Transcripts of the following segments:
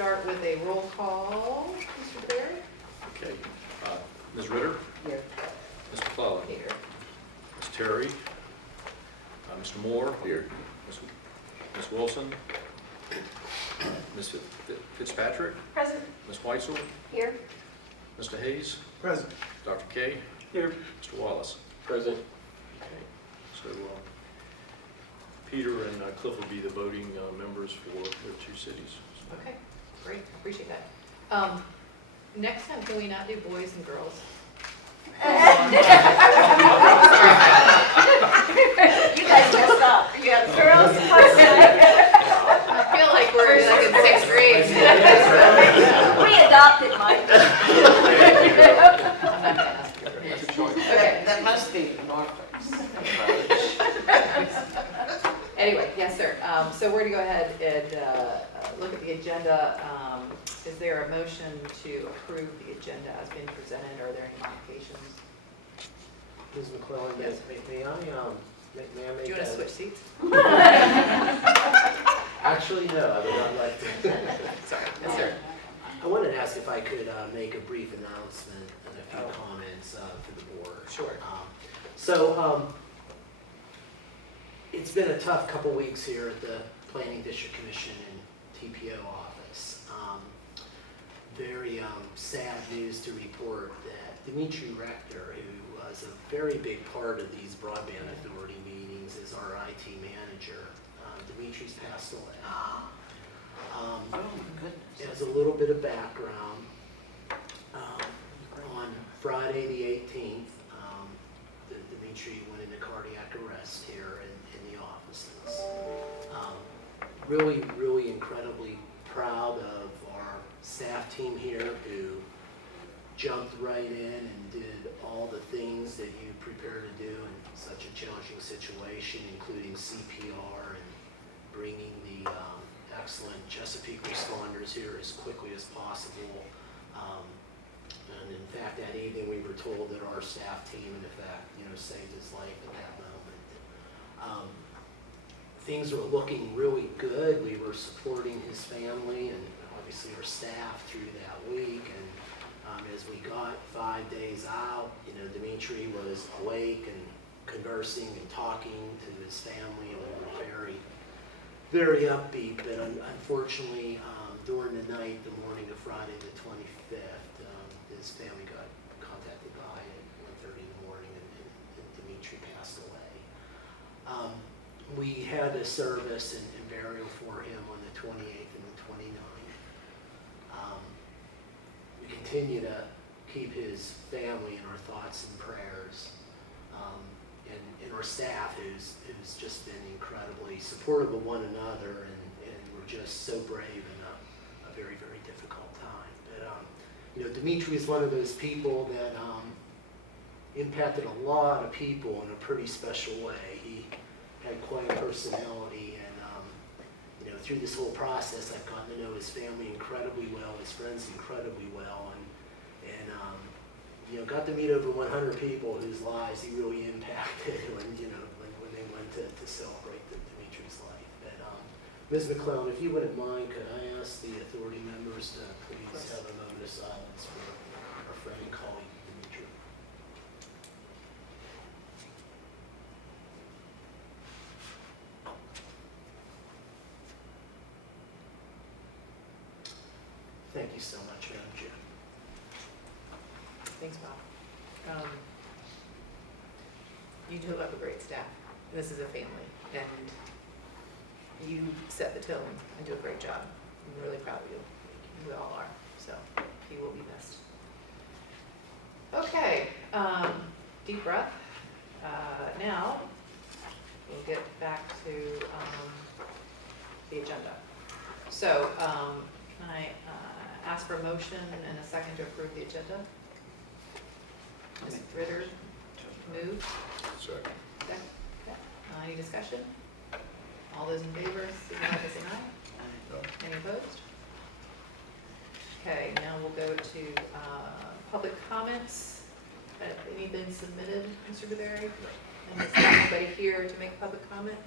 start with a roll call. Mr. Barry? Okay. Ms. Ritter? Here. Mr. McClellan? Here. Ms. Terry? Mr. Moore? Here. Ms. Wilson? Ms. Fitzpatrick? Present. Ms. Weitzel? Here. Mr. Hayes? Present. Dr. K? Here. Mr. Wallace? Present. Okay. So Peter and Cliff will be the voting members for their two cities. Okay, great, appreciate that. Next time, can we not do boys and girls? You guys messed up. You got girls. I feel like we're like in sixth grade. We adopted Mike. Okay. That must be Norfolk's approach. Anyway, yes, sir. So we're going to go ahead and look at the agenda. Is there a motion to approve the agenda as being presented? Are there any modifications? Ms. McClellan, Yes. may I Do make you want to switch seats? Actually, no, I would not like to. Sorry. Yes, sir. I wanted to ask if I could make a brief announcement and a few comments for the board. Sure. It's been a tough couple weeks here at the Planning District Commission and TPO office. Very sad news to report that Dimitri Rector, who was a very big part of these broadband authority meetings, is our IT manager. Dimitri's passed away. Oh, my goodness. As a little bit of background, on Friday the 18th, Dimitri went into cardiac arrest here in the offices. Really incredibly proud of our staff team here who jumped right in and did all the things that you prepare to do in such a challenging situation, including CPR and bringing the excellent Chesapeake responders here as quickly as possible. And in fact, that evening we were told that our staff team, in fact, saved his life at that moment. Things were looking really good. We were supporting his family and obviously our staff through that week. And as we got 5 days out, Dimitri was awake and conversing and talking to his family, and we were very upbeat. But unfortunately, during the night, the morning of Friday the 25th, his family got contacted by at 1:30 in the morning, and Dimitri passed away. We had a service and burial for him on the 28th and the 29th. We continue to keep his family in our thoughts and prayers, and our staff who's just been incredibly supportive of one another, and we're just so brave in a very, very difficult time. But Dimitri is one of those people that impacted a lot of people in a pretty special way. He had quite a personality, and through this whole process, I've gotten to know his family incredibly well, his friends incredibly well, and got to meet over 100 people whose lives he really impacted when they went to celebrate Dimitri's life. But Ms. McClellan, if you wouldn't mind, could I ask the authority members to please have a moment of silence for our friend and colleague, Dimitri. Thank you so much, Madam Chair. Thanks, Bob. You do have a great staff. This is a family, and you set the tone and do a great job. I'm really proud of you. We all are. So you will be missed. Okay, deep breath. Now we'll get back to the agenda. So can I ask for a motion and a second to approve the agenda? Ms. Ritter moved. Second. Second. Okay. Any discussion? All those in favor, signify by saying aye. Any opposed? Okay, now we'll go to public comments. Anything submitted, Mr. DeBerry? And is there anybody here to make public comment?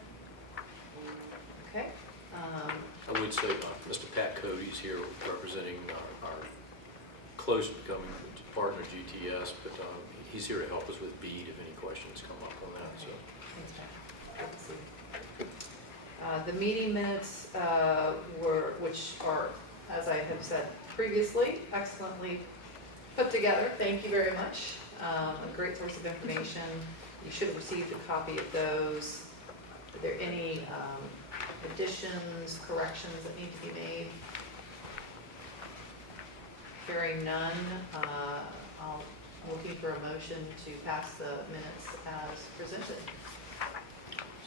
Okay. I would say Mr. Pat Cody's here representing our close becoming partner GTS, but he's here to help us with BEAD if any questions come up on that. So. Thanks, Pat. Good to see you. The meeting minutes which are, as I have said previously, excellently put together. Thank you very much. A great source of information. You should have received a copy of those. Are there any additions, corrections that need to be made? Hearing none, I'm looking for a motion to pass the minutes as presented.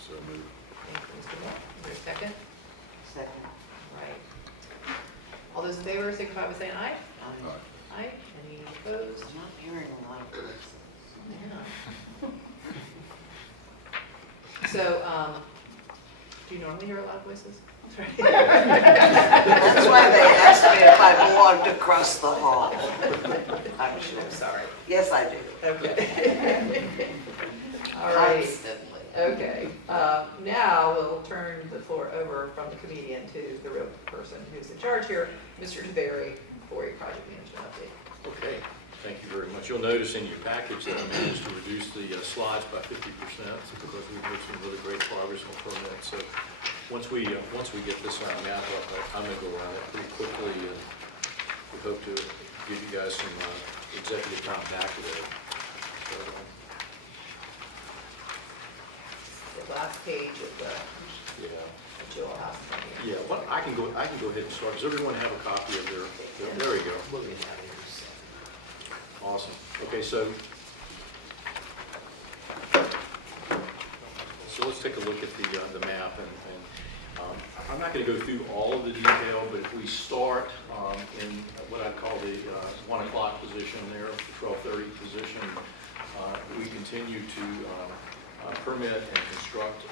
So moved. Thank you, Mr. Moore. Is there a second? Second. Right. All those in favor, signify by saying aye. Aye. Any opposed? I'm not hearing a lot of voices. Yeah. So, do you normally hear a lot of voices? That's why they asked me if I belonged across the hall. I'm sure. I'm sorry. Yes, I do. Okay. All right. Constantly. Okay. Now we'll turn the floor over from the comedian to the real person who's in charge here, Mr. DeBerry, for a project management update. Okay, thank you very much. You'll notice in your package that I managed to reduce the slides by 50% because we've made some really great progress on permits. So once we get this map up, I'm going to go around it pretty quickly, and we hope to give you guys some executive time back today. So, The last page of the yeah. Jewel House. Yeah, I can go ahead and start. Does everyone have a copy of their there we go. We'll get out of here. Awesome. Okay, so let's take a look at the map, and I'm not going to go through all of the detail, but if we start in what I call the 1 o'clock position there, 12:30 position, we continue to permit and construct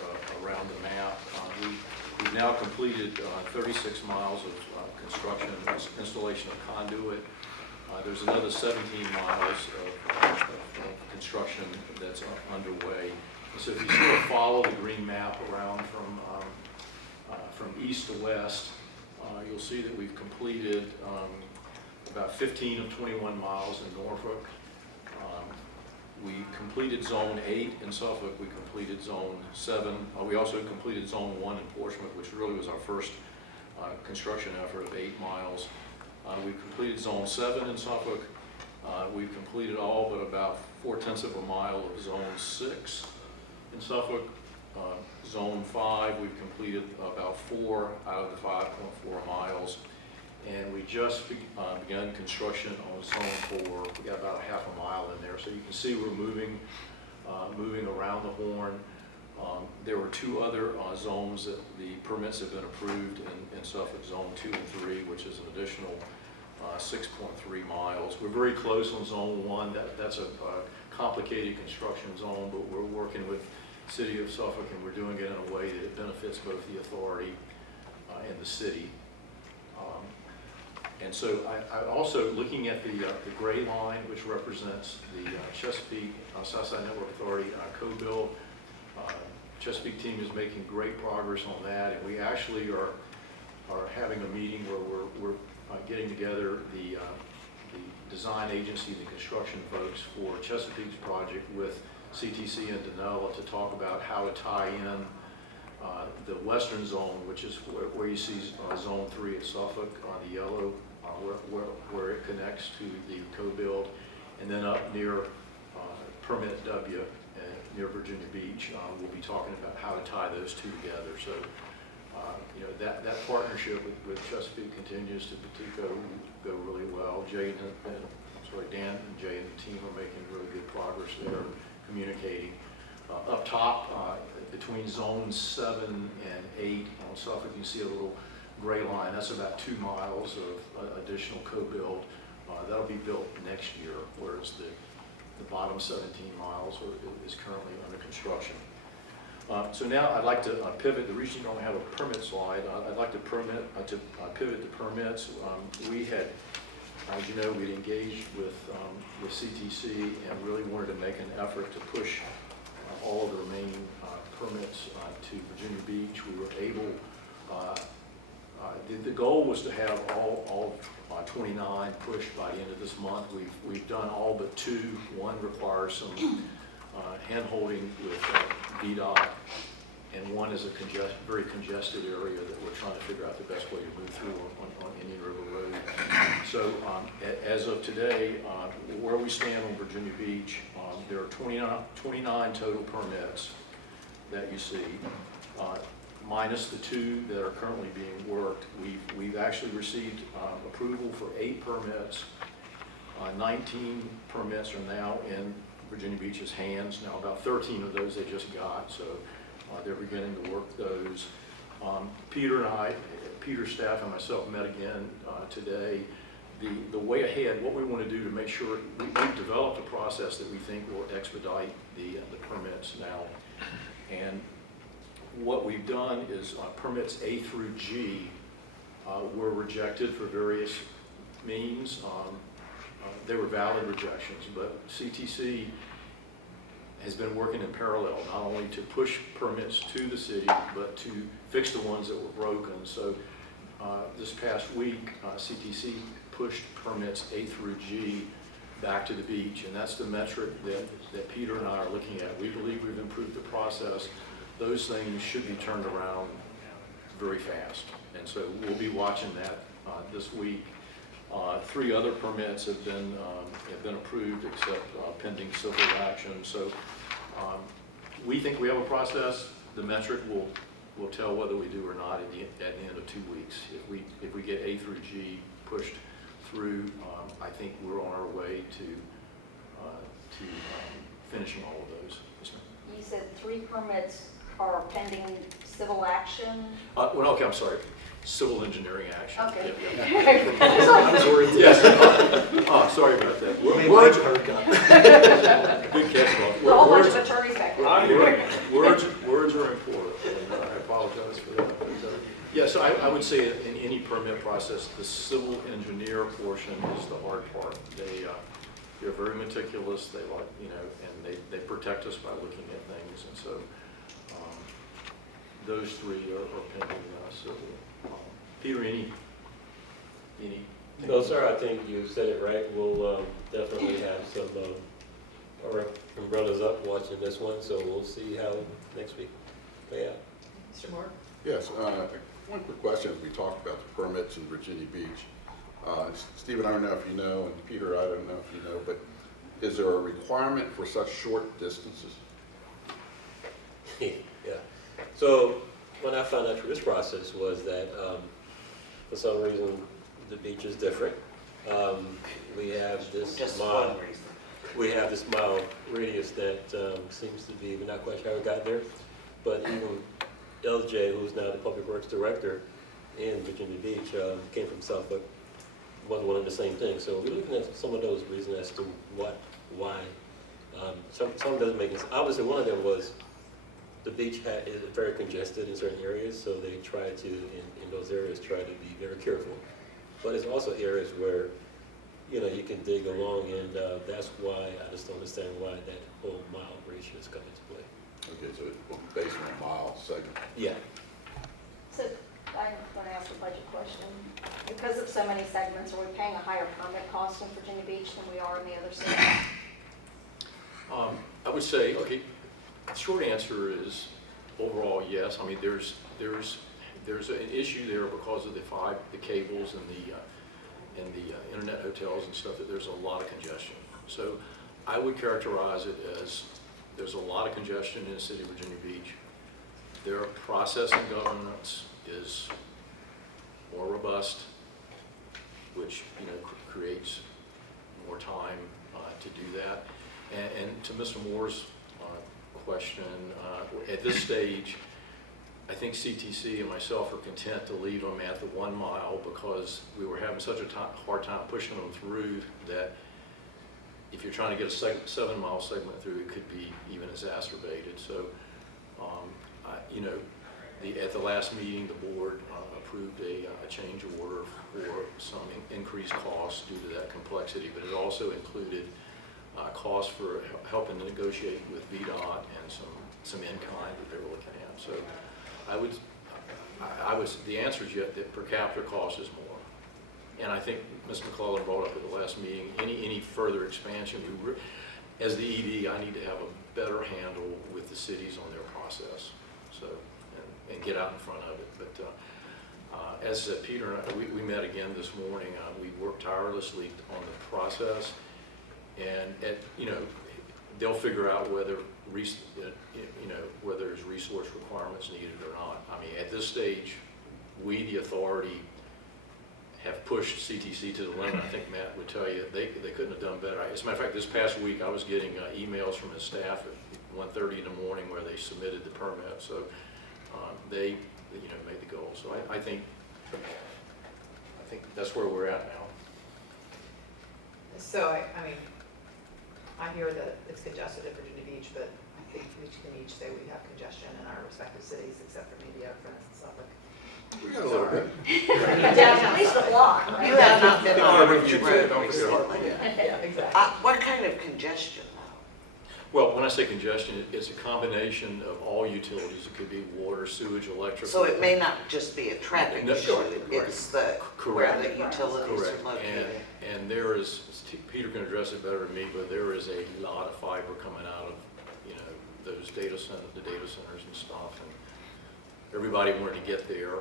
around the map. We've now completed 36 miles of construction, installation of conduit. There's another 17 miles of construction that's underway. So if you sort of follow the green map around from east to west, you'll see that we've completed about 15 of 21 miles in Norfolk. We completed Zone 8 in Suffolk. We completed Zone 7. We also completed Zone 1 in Portsmouth, which really was our first construction effort of 8 miles. We've completed Zone 7 in Suffolk. We've completed all but about 0.4 of a mile of Zone 6 in Suffolk. Zone 5, we've completed about 4 out of the 5.4 miles. And we just begun construction on Zone 4. We got about 0.5 mile in there. So you can see we're moving around the horn. There were 2 other zones that the permits have been approved in Suffolk, Zone 2 and 3, which is an additional 6.3 miles. We're very close on Zone 1. That's a complicated construction zone, but we're working with the City of Suffolk, and we're doing it in a way that it benefits both the authority and the city. And so I also, looking at the gray line, which represents the Chesapeake Southside Network Authority co-build, Chesapeake team is making great progress on that, and we actually are having a meeting where we're getting together the design agency, the construction folks for Chesapeake's project with CTC and Denella to talk about how to tie in the western zone, which is where you see Zone 3 at Suffolk on the yellow, where it connects to the co-build, and then up near Permit W near Virginia Beach. We'll be talking about how to tie those 2 together. So, that partnership with Chesapeake continues to go really well. Dan and Jay and the team are making really good progress there, communicating. Up top, between Zones 7 and 8 on Suffolk, you see a little gray line. That's about 2 miles of additional co-build. That'll be built next year, whereas the bottom 17 miles is currently under construction. So now I'd like to pivot. The reason you don't have a permit slide, I'd like to pivot to permits. We had, as you know, we'd engaged with CTC and really wanted to make an effort to push all of the remaining permits to Virginia Beach. We were able The goal was to have all 29 pushed by the end of this month. We've done all but 2. One requires some hand-holding with VDOT, and one is a very congested area that we're trying to figure out the best way to move through on Indian River Road. So as of today, where we stand on Virginia Beach, there are 29 total permits that you see, minus the 2 that are currently being worked. We've actually received approval for 8 permits. 19 permits are now in Virginia Beach's hands. Now about 13 of those they just got, so they're beginning to work those. Peter's staff and myself met again today. The way ahead, what we want to do to make sure, we've developed a process that we think will expedite the permits now. And what we've done is permits A through G were rejected for various means. They were valid rejections, but CTC has been working in parallel, not only to push permits to the city, but to fix the ones that were broken. So this past week, CTC pushed permits A through G back to the beach, and that's the metric that Peter and I are looking at. We believe we've improved the process. Those things should be turned around very fast, and so we'll be watching that this week. 3 other permits have been approved, except pending civil action. So we think we have a process. The metric will tell whether we do or not at the end of 2 weeks. If we get A through G pushed through, I think we're on our way to finishing all of those. Yes, ma'am. You said 3 permits are pending civil action? Well, okay, I'm sorry. Civil engineering action. Okay. Yep. I was worried. Yes. Sorry about that. Maybe Words, my perk up. good catch, Bob. A whole bunch of attorneys back there. Words are important, and I apologize for that. But, yeah, so I would say in any permit process, the civil engineer portion is the hard part. They're very meticulous. They like, and they protect us by looking at things, and so those 3 are pending civil. Peter, any? No, sir, I think you said it right. We'll definitely have some our umbrellas up watching this one, so we'll see how next week play out. Mr. Moore? Yes, one quick question as we talked about the permits in Virginia Beach. Stephen, I don't know if you know, and Peter, I don't know if you know, but is there a requirement for such short distances? Yeah. So when I found out through this process was that for some reason the beach is different. We have this Just mile. one reason. We have this mile radius that seems to be, we're not quite sure how it got there, but even LJ, who's now the Public Works Director in Virginia Beach, came from Southside, wasn't one of the same thing. So we're looking at some of those reasons as to why. Some doesn't make sense. Obviously, one of them was the beach is very congested in certain areas, so they try to, in those areas, try to be very careful. But there's also areas where, you can dig along, and that's why I just don't understand why that whole mile ratio is coming into play. Okay, so it's based on a mile segment. Yeah. So I want to ask a budget question. Because of so many segments, are we paying a higher permit cost in Virginia Beach than we are in the other cities? I would say, okay, the short answer is overall yes. I mean, there's an issue there because of the cables and the internet hotels and stuff, that there's a lot of congestion. So I would characterize it as there's a lot of congestion in the city of Virginia Beach. Their processing governance is more robust, which creates more time to do that. And to Mr. Moore's question, at this stage, I think CTC and myself are content to leave them at the 1 mile because we were having such a hard time pushing them through that if you're trying to get a 7-mile segment through, it could be even exacerbated. So, at the last meeting, the board approved a change order for some increased costs due to that complexity, but it also included costs for helping to negotiate with VDOT and some in-kind that they were looking at. So the answer is yet that per capita cost is more. And I think Ms. McClellan brought up at the last meeting, any further expansion, as the ED, I need to have a better handle with the cities on their process, so, and get out in front of it. But as Peter and I, we met again this morning. We worked tirelessly on the process, and they'll figure out whether whether there's resource requirements needed or not. I mean, at this stage, we, the authority, have pushed CTC to the limit. I think Matt would tell you they couldn't have done better. As a matter of fact, this past week I was getting emails from his staff at 1:30 in the morning where they submitted the permit. So they made the goal. So I think that's where we're at now. So I mean, I hear that it's congested at Virginia Beach, but I think we can each say we have congestion in our respective cities, except for maybe our friends in Suffolk. We got a little bit. At least a block, right? You have not been on Don't Ridge forget Road Hartford. recently. Yeah, exactly. What kind of congestion though? Well, when I say congestion, it's a combination of all utilities. It could be water, sewage, electric. So it may not just be a traffic No, issue, sure, it's the, where Correct. the utilities Correct. are located. And there is, Peter can address it better than me, but there is a lot of fiber coming out of, those the data centers and stuff. And everybody wanted to get there.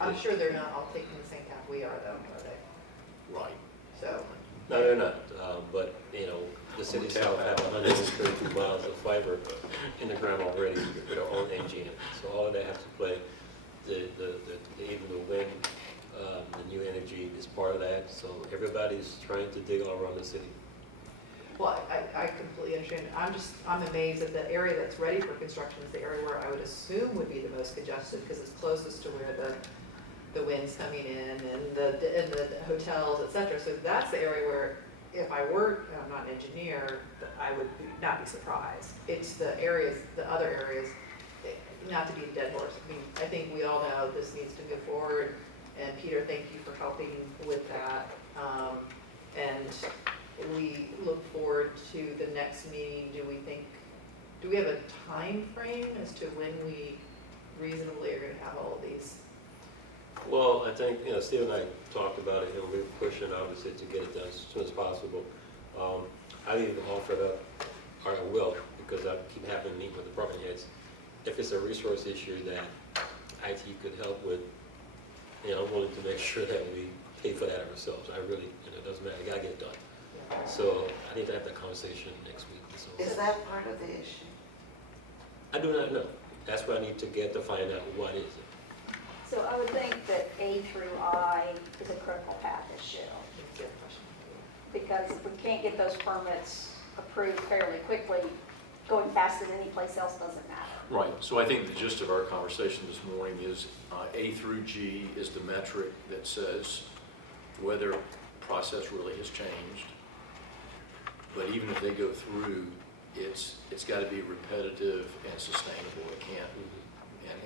I'm sure they're not all taking the same path we are, though, are they? Right. So, No, they're not, but, the city itself have 132 miles of fiber in the ground already with our own NGN. So all of that has to play, even the wind, the new energy is part of that. So everybody's trying to dig all around the city. well, I completely understand. I'm amazed that the area that's ready for construction is the area where I would assume would be the most congested because it's closest to where the wind's coming in and the hotels, et cetera. So that's the area where if I were, I'm not an engineer, I would not be surprised. It's the areas, the other areas, not to be a dead horse. I mean, I think we all know this needs to move forward. And Peter, thank you for helping with that. And we look forward to the next meeting. Do we have a time frame as to when we reasonably are going to have all of these? Well, I think, Steve and I talked about it, and we're pushing obviously to get it done as soon as possible. I even offered up, or I will, because I keep having to meet with department heads, if it's a resource issue that IT could help with, I'm willing to make sure that we pay for that ourselves. I really, it doesn't matter, I gotta get it done. So I need to have that conversation next week. So Is that part of the issue? I do not know. That's what I need to get to find out what is it. So I would think that A through I is a critical path issue, That's the other question. because if we can't get those permits approved fairly quickly, going faster than any place else doesn't matter. Right. So I think the gist of our conversation this morning is A through G is the metric that says whether process really has changed. But even if they go through, it's got to be repetitive and sustainable. It can't.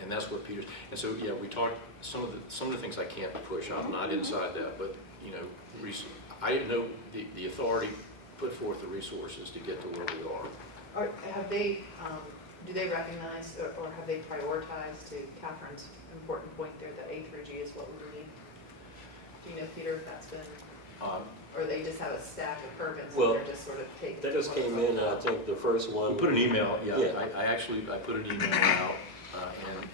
And that's what Peter's, and so, yeah, we talked, some of the things I can't push, I'm not inside that, but, I didn't know the authority put forth the resources to get to where we are. Or have they, do they recognize or have they prioritized, to Catherine's important point there, that A through G is what we need? Do you know, Peter, if that's been, or they just have a stack of permits Well, and they're just sort of taking? That just came in, I think the first one. We put an email, yeah, Yeah. I put an email out,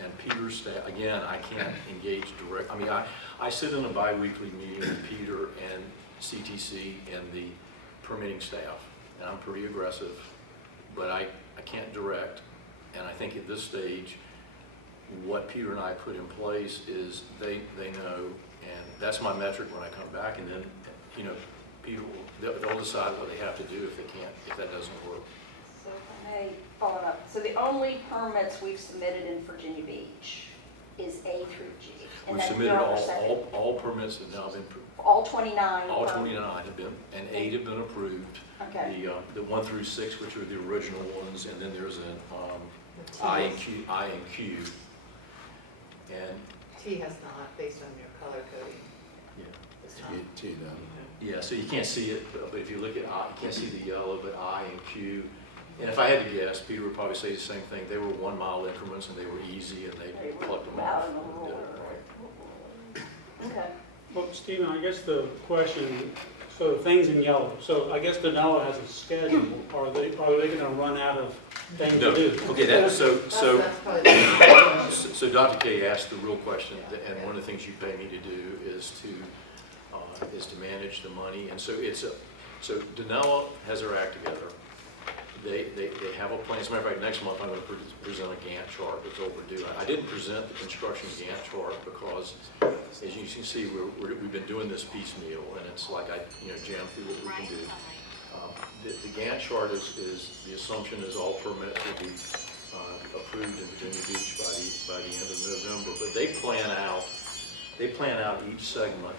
and Peter's staff, again, I can't engage direct, I sit in a bi-weekly meeting with Peter and CTC and the permitting staff, and I'm pretty aggressive, but I can't direct, and I think at this stage, what Peter and I put in place is they know, and that's my metric when I come back, and then, people, they'll decide what they have to do if that doesn't work. So if I may follow up, so the only permits we've submitted in Virginia Beach is A through G. And We've then submitted your second- all permits have now been, all 29? all permits. 29 have been, and 8 have been approved. Okay. The 1 through 6, which are the original ones, and then there's an The I T and Q. And, T has not, based on your color coding, yeah, this time. T down. yeah, so you can't see it, but if you look at I, you can't see the yellow, but I and Q And if I had to guess, Peter would probably say the same thing. They were 1 mile increments and they were easy and they plugged them off. Out of the roller. Okay. Well, Stephen, I guess the question, so things in yellow, so I guess Denali has a schedule. Are they gonna run out of things No, to do? okay, That's probably the So Dr. K asked the real question, and one of the things you pay me to do is to manage the money. And so so Denella has their act together. They have a plan. As a matter of fact, next month I'm going to present a Gantt chart that's overdue. I didn't present the construction Gantt chart because, as you can see, we've been doing this piecemeal, and it's like I jam through what we can do. The Gantt chart is the assumption is all permits will be approved in Virginia Beach by the end of November. But they plan out each segment,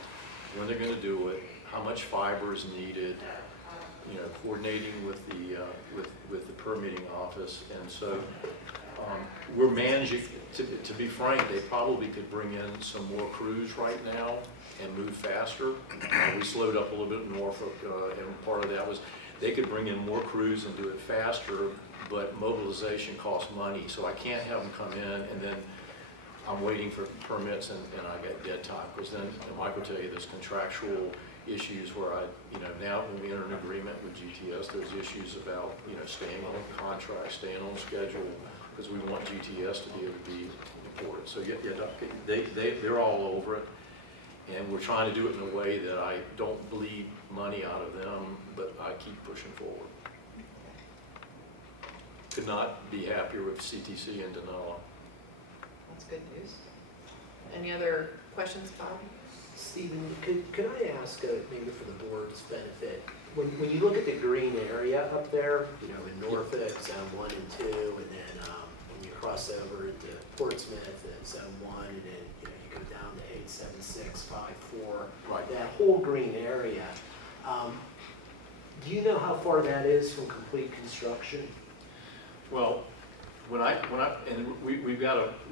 when they're going to do it, how much fiber is needed, coordinating with the permitting office. And so we're managing, to be frank, they probably could bring in some more crews right now and move faster. We slowed up a little bit in Norfolk, and part of that was they could bring in more crews and do it faster, but mobilization costs money. So I can't have them come in and then I'm waiting for permits and I get dead time. Because then, Mike will tell you, there's contractual issues where now when we enter an agreement with GTS, there's issues about, staying on contract, staying on schedule, because we want GTS to be able to be important. So they're all over it, and we're trying to do it in a way that I don't bleed money out of them, but I keep pushing forward. Could not be happier with CTC and Denali. That's good news. Any other questions, Bob? Stephen, could I ask, maybe for the board's benefit, when you look at the green area up there, in Norfolk, Zone 1 and 2, and then when you cross over into Portsmouth at Zone 1, and then you go down to 87654, Right. that whole green area, do you know how far that is from complete construction? Well, we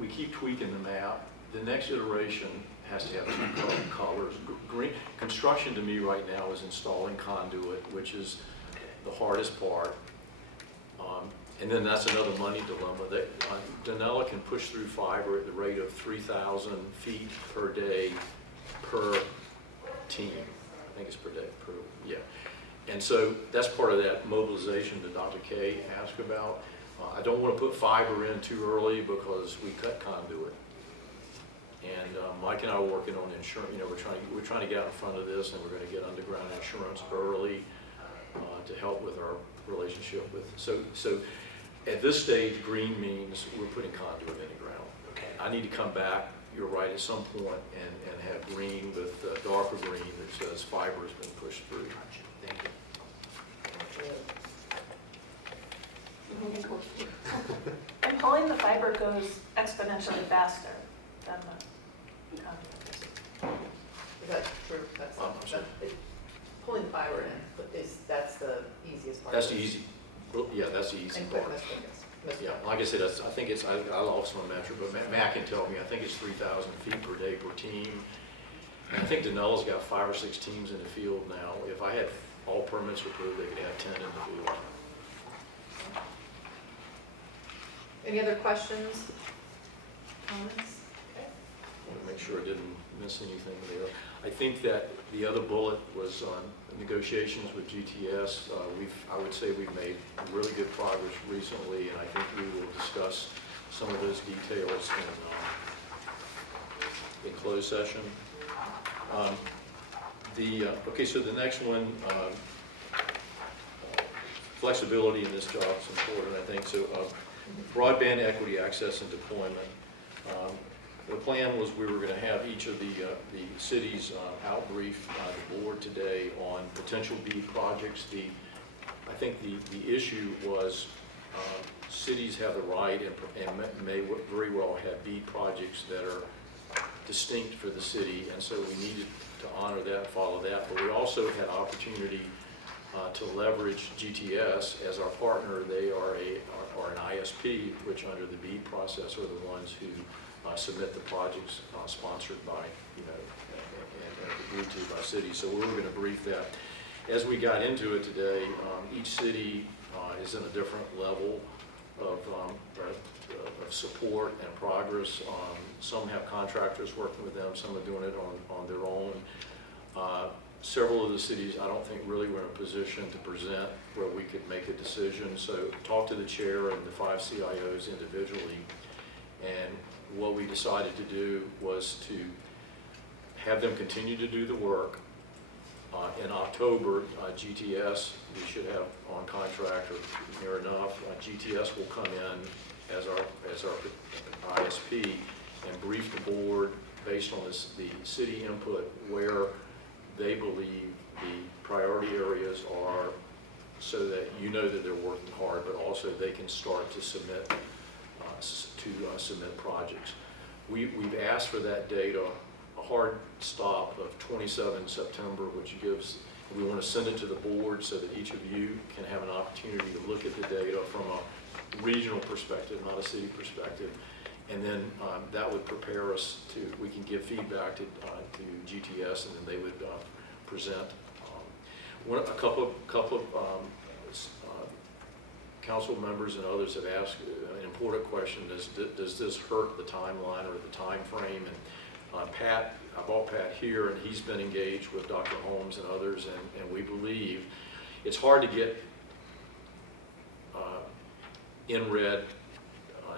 keep tweaking the map. The next iteration has to have two colors. Green construction to me right now is installing conduit, which is the hardest part. And then that's another money dilemma. Denella can push through fiber at the rate of 3,000 feet per day per team. I think it's per day, yeah. And so that's part of that mobilization that Dr. K asked about. I don't want to put fiber in too early because we cut conduit. And Mike and I are working on insurance. We're trying to get out in front of this, and we're going to get underground insurance early to help with our relationship with. So at this stage, green means we're putting conduit in the ground. Okay. I need to come back. You're right at some point and have green with darker green that says fiber has been pushed through. Gotcha. Thank you. And pulling the fiber goes exponentially faster than the conduit. Is that true? Pulling the fiber in, but that's the easiest part. That's the easy. Yeah, that's the easy And part. quickest. Yeah, like I said, I think it's, I lost my metric, but Matt can tell me, I think it's 3,000 feet per day per team. And I think Denella's got 5 or 6 teams in the field now. If I had all permits approved, they could have 10 in the field. Any other questions, comments? Okay. I want to make sure I didn't miss anything there. I think that the other bullet was on negotiations with GTS. I would say we've made really good progress recently, and I think we will discuss some of those details in closed session. Okay, so the next one, flexibility in this job is important, I think. So broadband equity access and deployment. The plan was we were going to have each of the cities outbrief the board today on potential BEAD projects. I think the issue was cities have the right and may very well have BEAD projects that are distinct for the city, and so we needed to honor that and follow that. But we also had opportunity to leverage GTS as our partner. They are an ISP, which under the BEAD process are the ones who submit the projects sponsored by, and agreed to by cities. So we were going to brief that. As we got into it today, each city is in a different level of support and progress. Some have contractors working with them, some are doing it on their own. Several of the cities, I don't think really were in a position to present where we could make a decision. So talk to the chair and the 5 CIOs individually. And what we decided to do was to have them continue to do the work. In October, GTS, we should have on contract or near enough. GTS will come in as our ISP and brief the board based on the city input where they believe the priority areas are, so that you know that they're working hard, but also they can start to submit submit projects. We've asked for that data, a hard stop of 27 September, which gives, we want to send it to the board so that each of you can have an opportunity to look at the data from a regional perspective, not a city perspective. And then that would prepare us to, we can give feedback to GTS, and then they would present. A couple of council members and others have asked an important question: does this hurt the timeline or the time frame? And Pat, I brought Pat here, and he's been engaged with Dr. Holmes and others, and we believe it's hard to get in red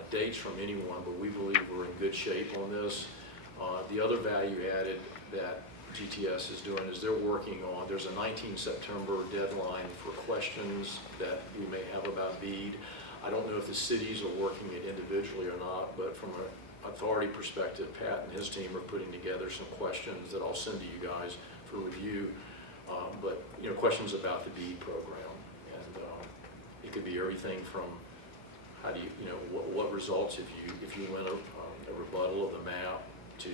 dates from anyone, but we believe we're in good shape on this. The other value added that GTS is doing is they're working on, there's a 19 September deadline for questions that we may have about BEAD. I don't know if the cities are working it individually or not, but from an authority perspective, Pat and his team are putting together some questions that I'll send to you guys for review. But questions about the BEAD program, and it could be everything from how do you, what results if you win a rebuttal of the map, to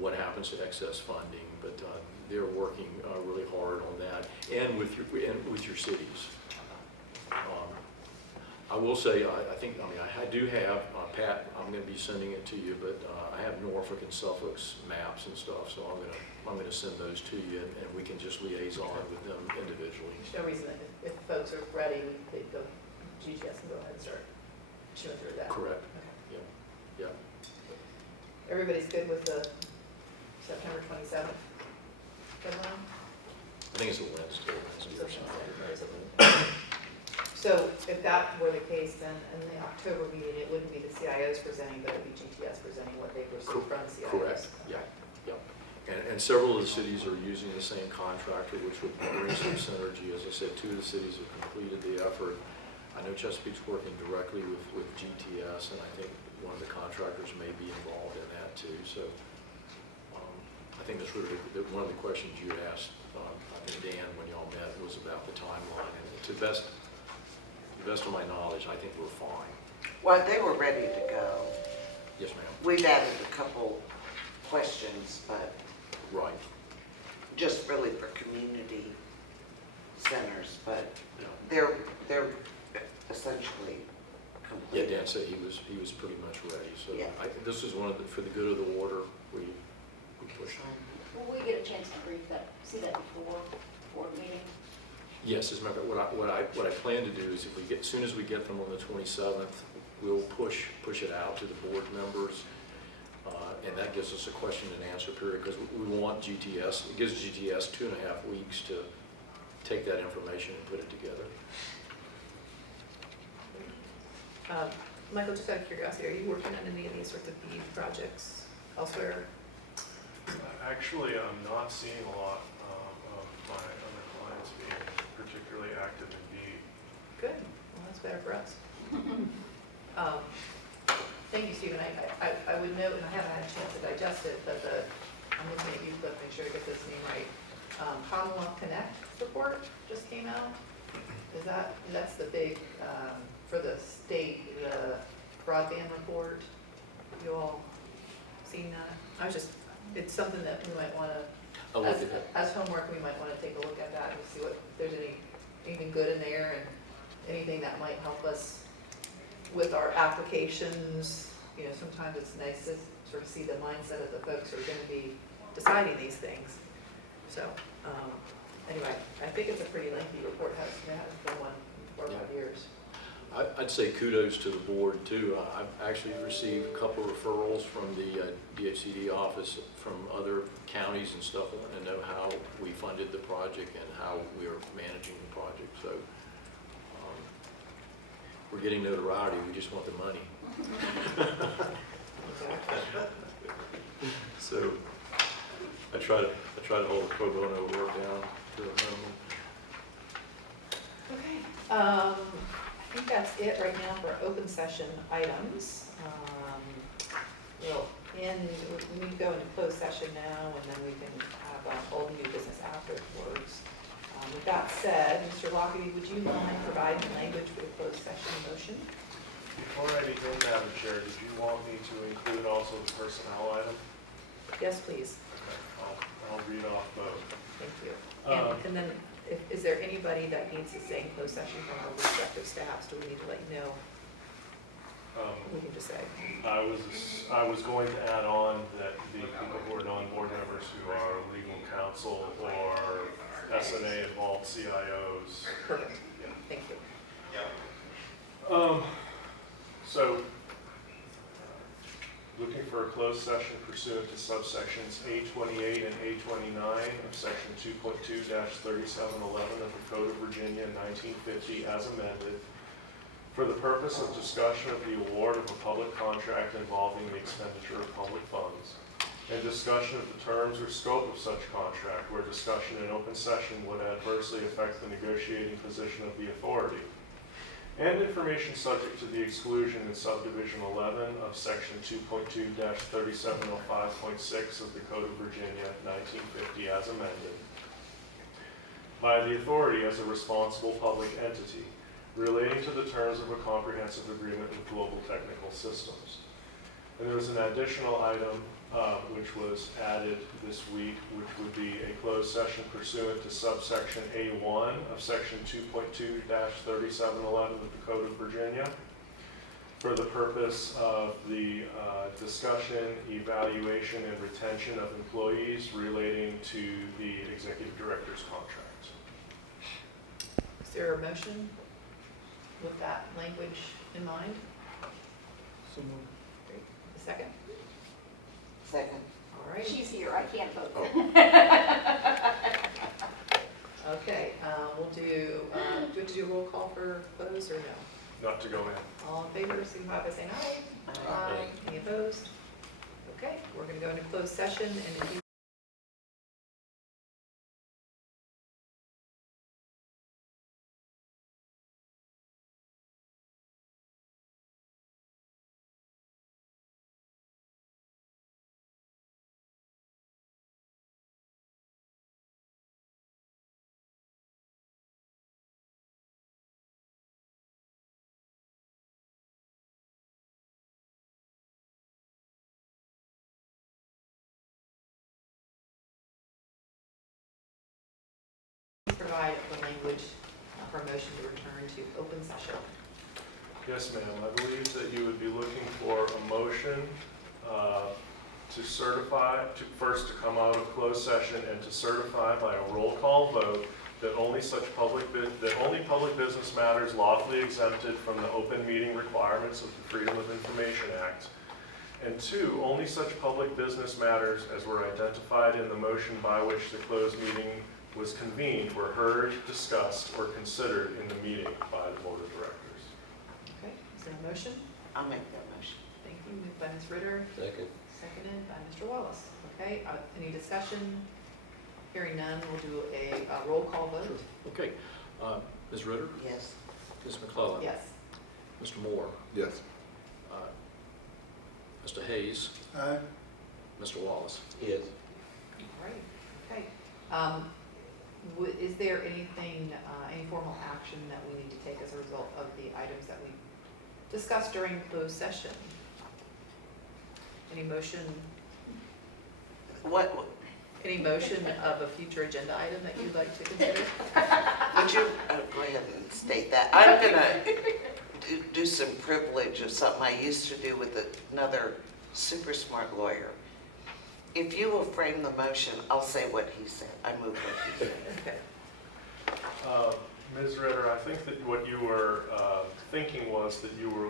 what happens to excess funding. But they're working really hard on that, and with your cities. I will say, I do have, Pat, I'm going to be sending it to you, but I have Norfolk and Suffolk's maps and stuff, so I'm going to send those to you, and we can just liaison with them individually. There's no reason that if folks are ready, they go GTS and go ahead and start chewing through that. Correct. Okay. Yeah. Everybody's good with the September 27th deadline? I think it's a Wednesday or something. So if that were the case, then in the October meeting, it wouldn't be the CIOs presenting, but it would be GTS presenting what they've received from the CIOs. Correct, yeah. And several of the cities are using the same contractor, which would bring some synergy. As I said, 2 of the cities have completed the effort. I know Chesapeake's working directly with GTS, and I think one of the contractors may be involved in that too. So I think that's really one of the questions you asked, I think, Dan, when y'all met, was about the timeline. And to the best of my knowledge, I think we're fine. Well, they were ready to go. Yes, ma'am. We've added a couple questions, but Right. just really for community centers, but Yeah. they're essentially Yeah, complete. Dan said he was pretty much ready. So Yeah. I think this is one of the, for the good of the order, we pushed. Will we get a chance to brief that, see that before board meeting? Yes, as a matter of fact, what I plan to do is, as soon as we get them on the 27th, we'll push it out to the board members, and that gives us a question and answer period, because we want GTS, it gives GTS 2.5 weeks to take that information and put it together. Michael, just out of curiosity, are you working on any of these sorts of BEAD projects elsewhere? Actually, I'm not seeing a lot of my other clients being particularly active in BEAD. Good, well, that's better for us. Thank you, Stephen. I would note, and I haven't had a chance to digest it, but I'm looking at you, but make sure I get this name right. Commonwealth Connect report just came out. That's the big, for the state, the broadband report. You all seen that? It's something that we might want I'll to, look at that. as homework, we might want to take a look at that and see if there's anything good in there, and anything that might help us with our applications. Sometimes it's nice to sort of see the mindset of the folks who are going to be deciding these things. So anyway, I think it's a pretty lengthy report. Has been one 4 or 5 years. I'd say kudos to the board too. I've actually received a couple of referrals from the DHCD office from other counties and stuff, wanting to know how we funded the project and how we are managing the project. So we're getting notoriety, we just want the money. So I try to hold the pro bono work down to a minimum. Okay, I think that's it right now for open session items. We'll end, we need to go into closed session now, and then we can have old new business afterwards. With that said, Mr. Lockerbie, would you mind providing language for the closed session motion? Before I begin, Madam Chair, did you want me to include also the personnel item? Yes, please. Okay, I'll read off both. Thank you. Um, And then, is there anybody that needs to stay in closed session from our respective staffs? Do we need to let you know? We can just say. I was going to add on that the people who are non-board members who are legal counsel or SNA involved CIOs. Perfect. Thank you. So, looking for a closed session pursuant to subsections A28 and A29 of section 2.2-3711 of the Code of Virginia 1950 as amended, for the purpose of discussion of the award of a public contract involving the expenditure of public funds, and discussion of the terms or scope of such contract, where discussion in open session would adversely affect the negotiating position of the authority, and information subject to the exclusion in subdivision 11 of section 2.2-3705.6 of the Code of Virginia 1950 as amended, by the authority as a responsible public entity, relating to the terms of a comprehensive agreement with Global Technical Systems. And there was an additional item which was added this week, which would be a closed session pursuant to subsection A1 of section 2.2-3711 of the Code of Virginia, for the purpose of the discussion, evaluation, and retention of employees relating to the executive director's contract. Is there a motion with that language in mind? Great. A second? Second. All right. She's here, I can't vote. Okay, we'll do we have to do a roll call for close or no? Not to go in. All in favor, signify by saying aye. Aye. Any opposed? Okay, we're going to go into closed session, and if you provide the language for a motion to return to open session. Yes, ma'am. I believe that you would be looking for a motion to certify, first to come out of closed session and to certify by a roll call vote that only public business matters lawfully exempted from the open meeting requirements of the Freedom of Information Act. And two, only such public business matters as were identified in the motion by which the closed meeting was convened were heard, discussed, or considered in the meeting by the Board of Directors. Okay, is there a motion? I'll make that motion. Thank you, moved by Ms. Ritter, Second. seconded by Mr. Wallace. Okay, any discussion? Hearing none, we'll do a roll call vote. Okay, Ms. Ritter, Yes. Ms. McClellan, Yes. Mr. Moore, Yes. Mr. Hayes, Mr. Wallace. Yes. All right, okay. Is there anything, any formal action that we need to take as a result of the items that we discussed during closed session? Any motion, What, any motion of a future agenda item that you'd like to consider? would you, go ahead and state that. I'm gonna do some privilege of something I used to do with another super smart lawyer. If you will frame the motion, I'll say what he said. I move what he said. Okay. Ms. Ritter, I think that what you were thinking was that you were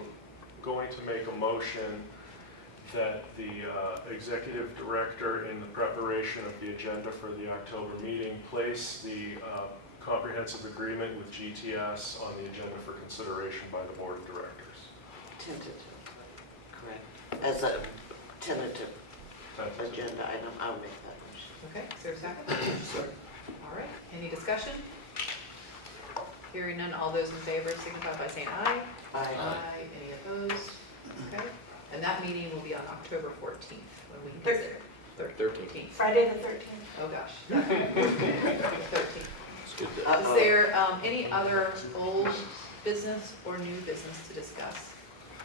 going to make a motion that the executive director, in the preparation of the agenda for the October meeting, place the comprehensive agreement with GTS on the agenda for consideration by the board of directors. Tentative, correct. As a tentative agenda item, I'll make that motion. Okay, is there a second? Second. All right, any discussion? Hearing none, all those in favor signify by saying aye. Aye. Any opposed? Okay, and that meeting will be on October 14th when we consider. 13th. Friday the 13th. Oh, gosh. 13th. It's good to- Is Uh-oh. there any other old business or new business to discuss?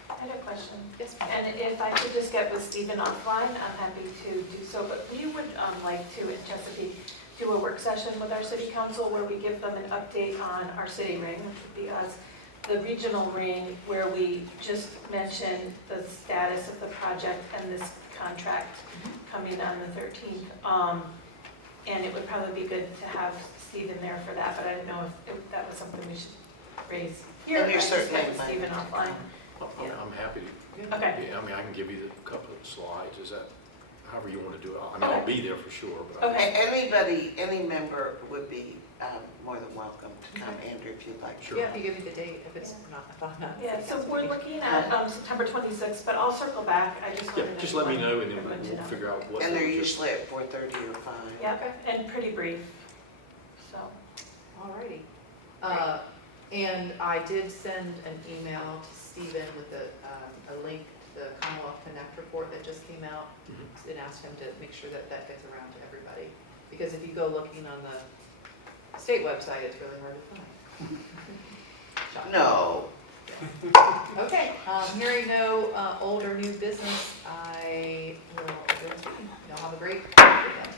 I had a question. Yes, ma'am. And if I could just get with Stephen offline, I'm happy to do so, but we would like to, in Chesapeake, do a work session with our city council where we give them an update on our city ring, which would be us, the regional ring, where we just mentioned the status of the project and this contract coming on the 13th. And it would probably be good to have Stephen there for that, but I didn't know if that was something we should raise here. And you're I just certainly met with Stephen offline. I'm happy to, Okay. yeah, I mean, I can give you a couple of slides, is that, however you want to do it. I mean, I'll be there for sure, but. Okay. Anybody, any member would be more than welcome to come, Andrew, if you'd like. Sure. Yeah, if you give me the date, if it's not, if I'm not. Yeah, so we're looking at September 26th, but I'll circle back. I just Yeah, wanted to. just let me know and then everyone to we'll know. figure out what. And they're just- usually at 4:30 or 5. Yeah, and pretty brief, so. Alrighty. And I did send an email to Stephen with a link to the Commonwealth Connect report that just came out. Mhm. And asked him to make sure that that gets around to everybody. Because if you go looking on the state website, it's really hard to find. Shocking. No. Okay, hearing no old or new business, I will adjourn the meeting. Y'all have a great weekend.